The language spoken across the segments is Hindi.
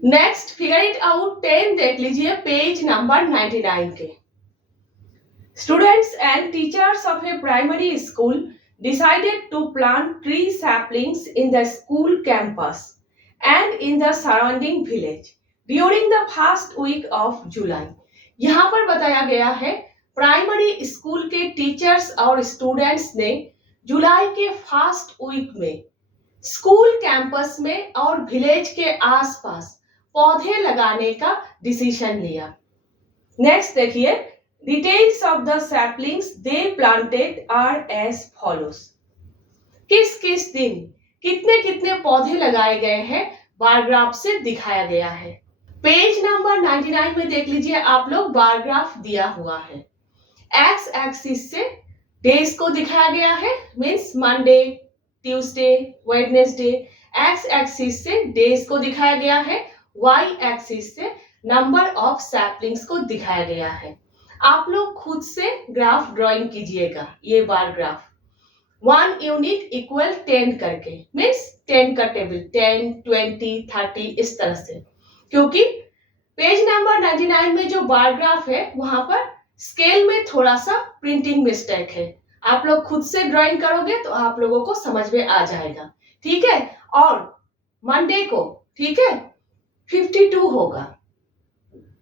नेक्स्ट फिगर इट आउट 10 देख लीजिए पेज नंबर 99 के। Students and teachers of a primary school decided to plant tree saplings in the school campus and in the surrounding village during the first week of July। यहाँ पर बताया गया है प्राइमरी स्कूल के टीचर्स और स्टूडेंट्स ने जुलाई के फर्स्ट वीक में स्कूल कैंपस में और विलेज के आसपास पौधे लगाने का डिसीजन लिया। नेक्स्ट देखिए, details of the saplings they planted are as follows. किस किस दिन कितने कितने पौधे लगाए गए हैं बार ग्राफ से दिखाया गया है। पेज नंबर 99 में देख लीजिए, आप लोग बार ग्राफ दिया हुआ है। एक्स एक्सिस से डेज को दिखाया गया है, means Monday, Tuesday, Wednesday. X axis से डेज को दिखाया गया है, वाई एक्सिस से नंबर ऑफ सैपलिंग्स को दिखाया गया है। आप लोग खुद से ग्राफ ड्राइंग कीजिएगा। ये बार ग्राफ 1 यूनिट इक्वल 10 करके, मीन्स 10 का टेबल 10, 20, 30 इस तरह से, क्योंकि पेज नंबर 99 में जो बार ग्राफ है वहां पर स्केल में थोड़ा सा प्रिंटिंग मिस्टेक है। आप लोग खुद से ड्राइंग करोगे तो आप लोगों को समझ में आ जाएगा, ठीक है। और मंडे को, ठीक है, 52 होगा,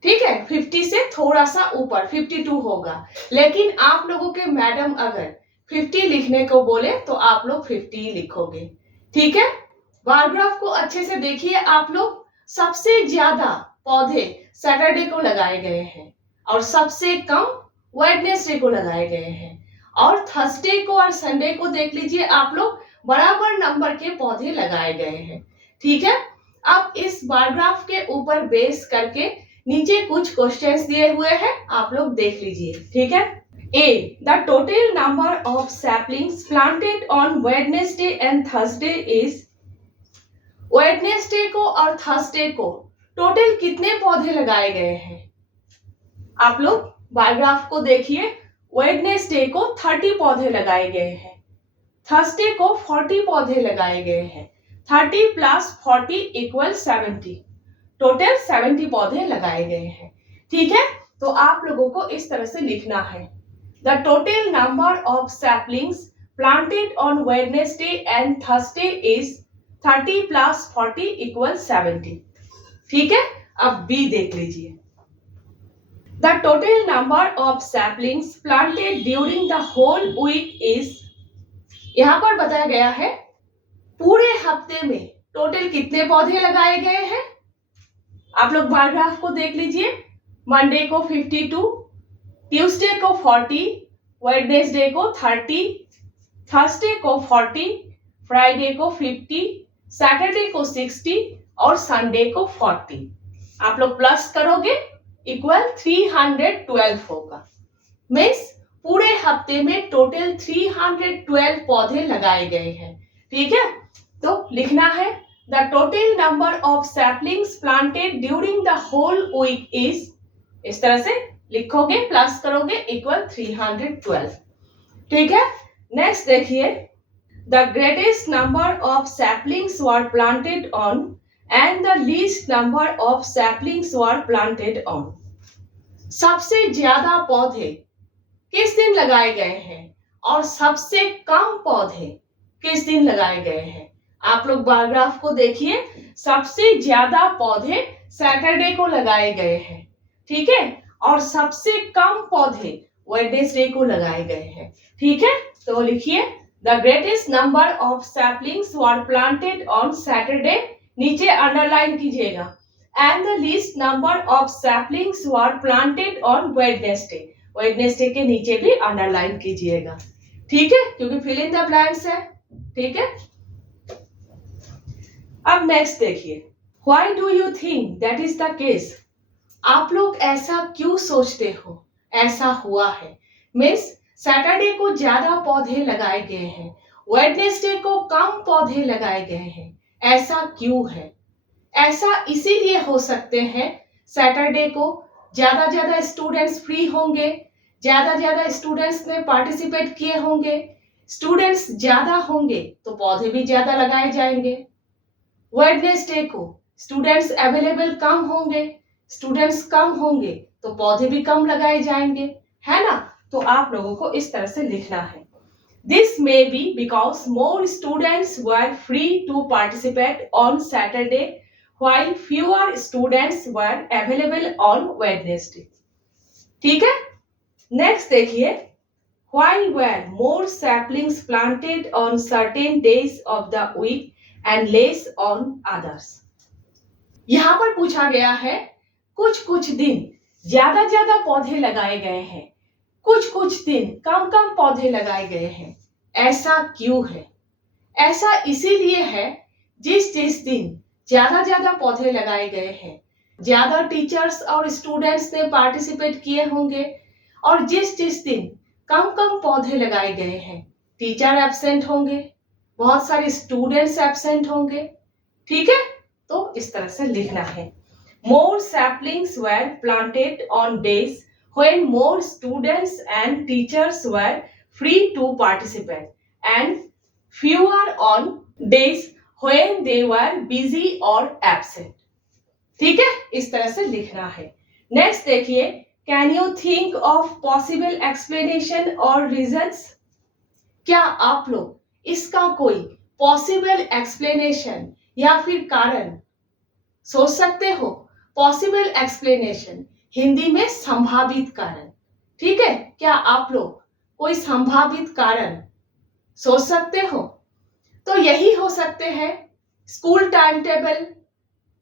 ठीक है, 50 से थोड़ा सा ऊपर 52 होगा। लेकिन आप लोगों के मैडम अगर 50 लिखने को बोले तो आप लोग 50 लिखोगे, ठीक है। बार ग्राफ को अच्छे से देखिए आप लोग। सबसे ज्यादा पौधे सैटरडे को लगाए गए हैं और सबसे कम वेडनेसडे को लगाए गए हैं, और थर्सडे को और संडे को देख लीजिए आप लोग, बराबर नंबर के पौधे लगाए गए हैं, ठीक है। अब इस बार ग्राफ के ऊपर बेस करके नीचे कुछ क्वेश्चंस दिए हुए हैं, आप लोग देख लीजिए, ठीक है। A, the total number of saplings planted on Wednesday and Thursday is, Wednesday को और थर्सडे को टोटल कितने पौधे लगाए गए हैं। आप लोग बार ग्राफ को देखिए। वेडनेसडे को 30 पौधे लगाए गए हैं, थर्सडे को 40 पौधे लगाए गए हैं। 30 प्लस 40 इक्वल 70, टोटल 70 पौधे लगाए गए हैं, ठीक है। तो आप लोगों को इस तरह से लिखना है, the total number of saplings planted on Wednesday and Thursday is 30 plus 40 equal 70, ठीक है। अब बी देख लीजिए, the total number of saplings planted during the whole week is, यहां पर बताया गया है पूरे हफ्ते में टोटल कितने पौधे लगाए गए हैं। आप लोग बार ग्राफ को देख लीजिए। मंडे को 52, ट्यूसडे को 40, वेडनेसडे को 30, थर्सडे को 40, फ्राइडे को 50, सैटरडे को 60 और संडे को 40। आप लोग प्लस करोगे इक्वल 312 होगा। मीन्स पूरे हफ्ते में टोटल 312 पौधे लगाए गए हैं, ठीक है। तो लिखना है, the total number of saplings planted during the whole week is, इस तरह से लिखोगे, प्लस करोगे इक्वल 312, ठीक है। नेक्स्ट देखिए, the greatest number of saplings were planted on and the least number of saplings were planted on. सबसे ज्यादा पौधे किस दिन लगाए गए हैं और सबसे कम पौधे किस दिन लगाए गए हैं। आप लोग बार ग्राफ को देखिए। सबसे ज्यादा पौधे सैटरडे को लगाए गए हैं, ठीक है, और सबसे कम पौधे वेडनेसडे को लगाए गए हैं, ठीक है। तो लिखिए, the greatest number of saplings were planted on Saturday, नीचे अंडरलाइन कीजिएगा, and the least number of saplings were planted on Wednesday, Wednesday के नीचे भी अंडरलाइन कीजिएगा, ठीक है, क्योंकि फिल इन द ब्लैंक्स है, ठीक है। अब नेक्स्ट देखिए, why do you think that is the case. आप लोग ऐसा क्यों सोचते हो, ऐसा हुआ है। मीन्स सैटरडे को ज्यादा पौधे लगाए गए हैं, वेडनेसडे को कम पौधे लगाए गए हैं, ऐसा क्यों है। ऐसा इसीलिए हो सकते हैं, सैटरडे को ज्यादा स्टूडेंट्स फ्री होंगे, ज्यादा स्टूडेंट्स ने पार्टिसिपेट किए होंगे, स्टूडेंट्स ज्यादा होंगे तो पौधे भी ज्यादा लगाए जाएंगे। वेडनेसडे को स्टूडेंट्स अवेलेबल कम होंगे, स्टूडेंट्स कम होंगे तो पौधे भी कम लगाए जाएंगे, है ना। तो आप लोगों को इस तरह से लिखना है। This may be because more students were free to participate on Saturday while fewer students were available on Wednesday. ठीक है। नेक्स्ट देखिए, why were more saplings planted on certain days of the week and less on others? यहां पर पूछा गया है कुछ कुछ दिन ज्यादा पौधे लगाए गए हैं, कुछ दिन कम पौधे लगाए गए हैं, ऐसा क्यों है? ऐसा इसीलिए है जिस दिन ज्यादा पौधे लगाए गए हैं, ज्यादा टीचर्स और स्टूडेंट्स ने पार्टिसिपेट किए होंगे, और जिस दिन कम पौधे लगाए गए हैं, टीचर एब्सेंट होंगे, बहुत सारे स्टूडेंट्स एब्सेंट होंगे। ठीक है, तो इस तरह से लिखना है। More saplings were planted on days when more students and teachers were free to participate and fewer on days when they were busy or absent. ठीक है, इस तरह से लिखना है। नेक्स्ट देखिए, can you think of possible explanation और रीजंस? क्या आप लोग इसका कोई पॉसिबल एक्सप्लेनेशन या फिर कारण सोच सकते हो? पॉसिबल एक्सप्लेनेशन हिंदी में संभावित कारण। ठीक है, क्या आप लोग कोई संभावित कारण सोच सकते हो? तो यही हो सकते हैं स्कूल टाइम टेबल,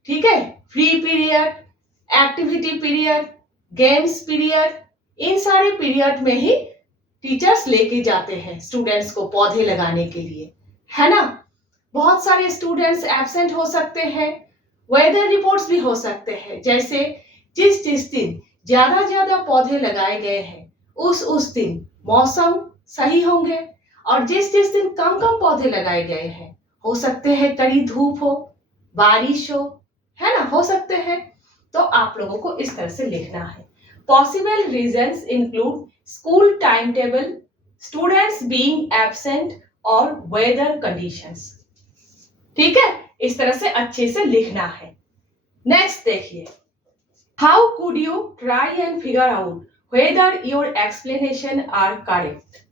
ठीक है, free period, activity period, games period, इन सारे पीरियड में ही टीचर्स लेके जाते हैं स्टूडेंट्स को पौधे लगाने के लिए, है ना। बहुत सारे स्टूडेंट्स एब्सेंट हो सकते हैं, वेदर रिपोर्ट्स भी हो सकते हैं, जैसे जिस दिन ज्यादा पौधे लगाए गए हैं उस दिन मौसम सही होंगे, और जिस दिन कम पौधे लगाए गए हैं हो सकते हैं कड़ी धूप हो, बारिश हो, है ना, हो सकते हैं। तो आप लोगों को इस तरह से लिखना है। Possible reasons include school time table, students being absent और वेदर कंडीशंस। ठीक है, इस तरह से अच्छे से लिखना है। नेक्स्ट देखिए, how could you try and figure out whether your explanation are correct?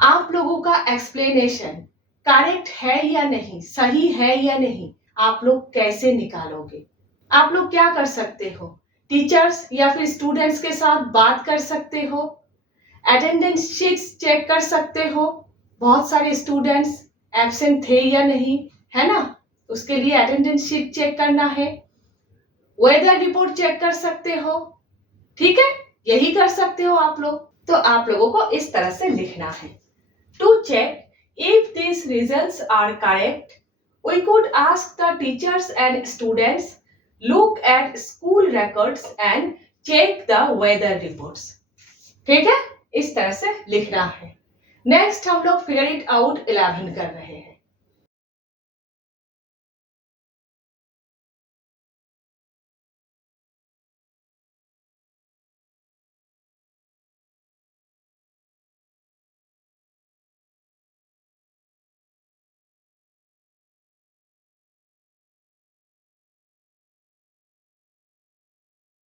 आप लोगों का एक्सप्लेनेशन करेक्ट है या नहीं, सही है या नहीं, आप लोग कैसे निकालोगे? आप लोग क्या कर सकते हो? टीचर्स या फिर स्टूडेंट्स के साथ बात कर सकते हो, अटेंडेंस शीट्स चेक कर सकते हो, बहुत सारे स्टूडेंट्स एब्सेंट थे या नहीं, है ना, उसके लिए अटेंडेंस शीट चेक करना है, वेदर रिपोर्ट चेक कर सकते हो। ठीक है, यही कर सकते हो आप लोग। तो आप लोगों को इस तरह से लिखना है। To check if these results are correct, we could ask the teachers and students look at school records and check the weather reports. ठीक है, इस तरह से लिखना है। नेक्स्ट हम लोग फिगर इट आउट 11 कर रहे हैं।